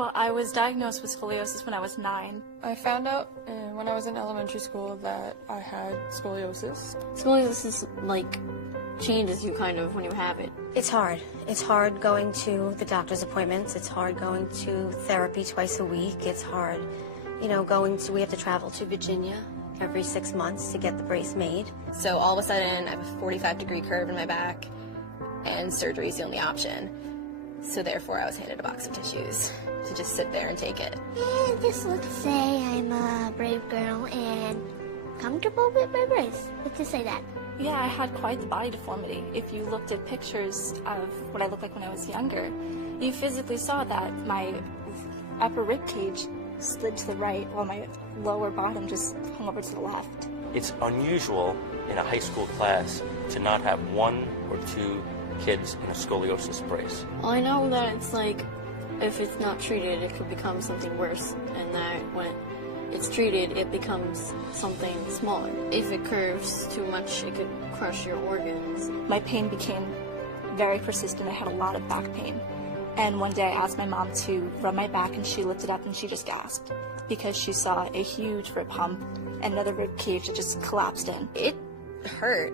Well, I was diagnosed with scoliosis when I was 9. I found out when I was in elementary school that I had scoliosis. Scoliosis, changes you kind of when you have it. It's hard. It's hard going to the doctor's appointments. It's hard going to therapy twice a week. It's hard, we have to travel to Virginia every 6 months to get the brace made. So all of a sudden, I have a 45-degree curve in my back, and surgery is the only option. So therefore, I was handed a box of tissues to just sit there and take it. And just let's say I'm a brave girl and comfortable with my brace. Let's just say that. Yeah, I had quite the body deformity. If you looked at pictures of what I looked like when I was younger, you physically saw that my upper rib cage slid to the right while my lower bottom just hung over to the left. It's unusual in a high school class to not have 1 or 2 kids in a scoliosis brace. Well, I know that it's if it's not treated, it could become something worse, and that when it's treated, it becomes something smaller. If it curves too much, it could crush your organs. My pain became very persistent. I had a lot of back pain. And one day I asked my mom to rub my back, and she lifted up and she just gasped because she saw a huge rib hump and another rib cage that just collapsed in. It hurt.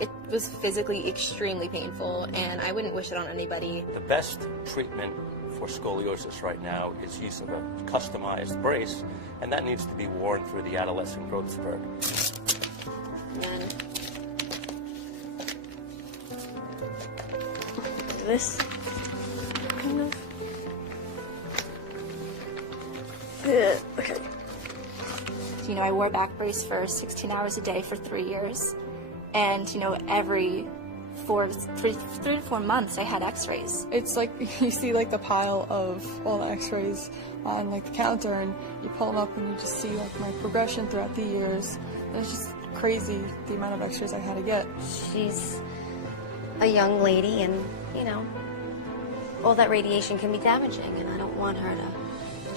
It was physically extremely painful, and I wouldn't wish it on anybody. The best treatment for scoliosis right now is use of a customized brace, and that needs to be worn through the adolescent growth spurt. And then this kind of. Okay. I wore a back brace for 16 hours a day for 3 years. And, every 3 to 4 months I had x-rays. It's like you see the pile of all the x-rays on the counter, and you pull them up and you just see my progression throughout the years. And it's just crazy the amount of x-rays I had to get. She's a young lady, and, all that radiation can be damaging, and I don't want her to.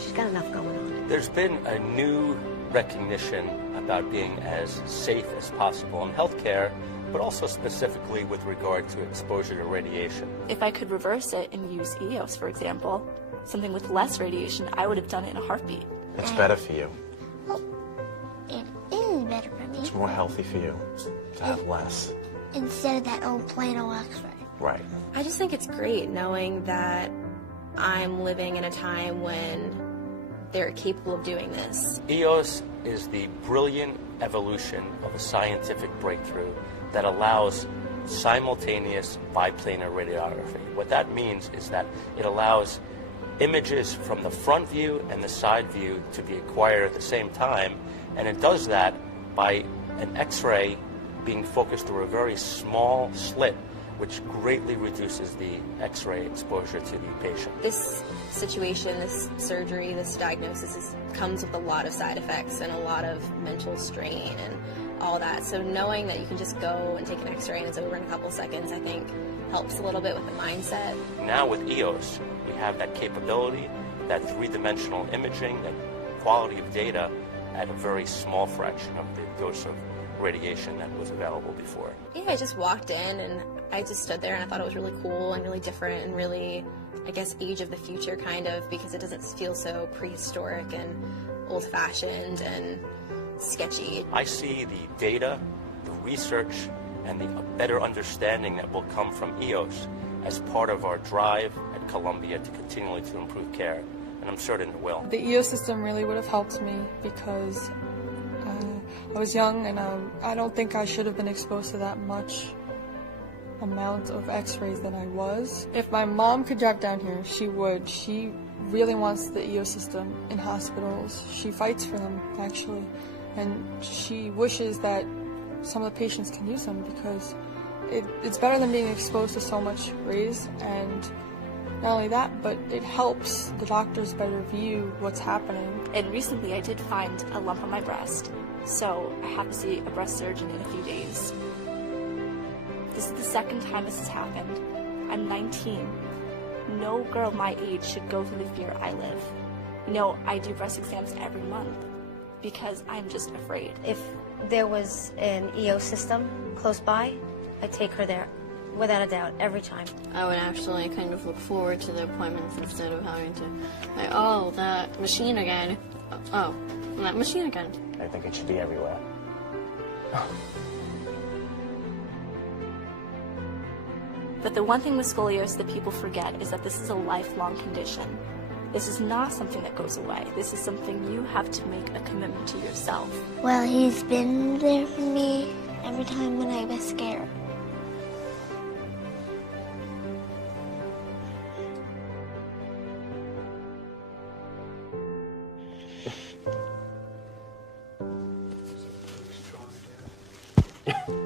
She's got enough going on. There's been a new recognition about being as safe as possible in healthcare, but also specifically with regard to exposure to radiation. If I could reverse it and use EOS, for example, something with less radiation, I would have done it in a heartbeat. It's better for you. Well, it is better for me. It's more healthy for you to have less. Instead of that old plain old x-ray. Right. I just think it's great knowing that I'm living in a time when they're capable of doing this. EOS is the brilliant evolution of a scientific breakthrough that allows simultaneous biplanar radiography. What that means is that it allows images from the front view and the side view to be acquired at the same time, and it does that by an X-ray being focused through a very small slit, which greatly reduces the X-ray exposure to the patient. This situation, this surgery, this diagnosis comes with a lot of side effects and a lot of mental strain and all that. So knowing that you can just go and take an X-ray and it's over in a couple of seconds, I think helps a little bit with the mindset. Now with EOS, we have that capability, that three-dimensional imaging, that quality of data at a very small fraction of the dose of radiation that was available before. Yeah, I just walked in and I just stood there and I thought it was really cool and really different and really, I guess, age of the future kind of, because it doesn't feel so prehistoric and old-fashioned and sketchy. I see the data, the research, and the better understanding that will come from EOS as part of our drive at Columbia to continually to improve care, and I'm certain it will. The EOS system really would have helped me because I was young, and I don't think I should have been exposed to that much amount of x-rays than I was. If my mom could drive down here, she would. She really wants the EOS system in hospitals. She fights for them, actually, and she wishes that some of the patients can use them because it's better than being exposed to so much rays, and not only that, but it helps the doctors better view what's happening. And recently I did find a lump on my breast, so I have to see a breast surgeon in a few days. This is the second time this has happened. I'm 19. No girl my age should go through the fear I live. I do breast exams every month because I'm just afraid. If there was an EOS system close by, I'd take her there Without a doubt, every time. I would actually kind of look forward to the appointments instead of having to, like, oh, that machine again. Oh, that machine again. I think it should be everywhere. But the one thing with scoliosis that people forget is that this is a lifelong condition. This is not something that goes away. This is something you have to make a commitment to yourself. Well, he's been there for me every time when I was scared. Yeah.